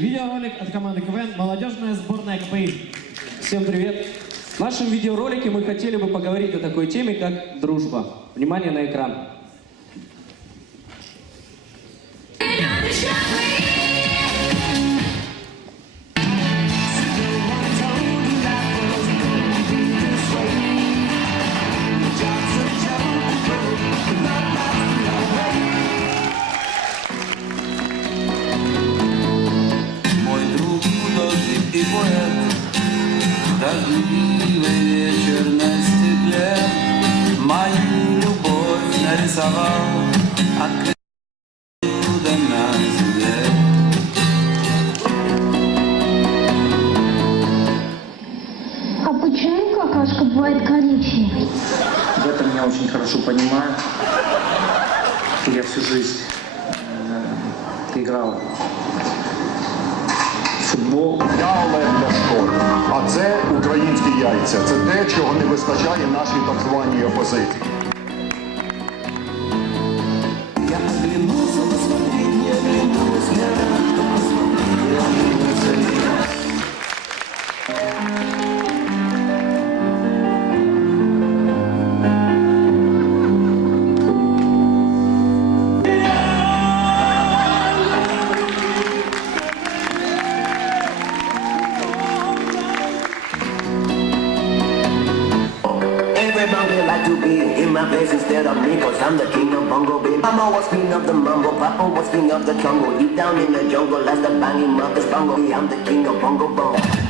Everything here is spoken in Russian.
Видеоролик от команды КВН «Молодежная сборная КПИ». Всем привет! В нашем видеоролике мы хотели бы поговорить о такой теме, как дружба. Внимание на экран. Дождливый вечер на стекле Мою любовь нарисовал Откуда на земле А почему какашка бывает коричневой? В этом я очень хорошо понимаю. Я всю жизнь э, играл в футбол. Яйця. Це те, чого не вистачає нашій так званій опозиції. Я Everybody like to be in my place instead of me Cause I'm the king of bongo, babe Mama was king of the mambo Papa was king of the congo Deep down in the jungle, that's the banging the bongo I'm the king of bongo, bongo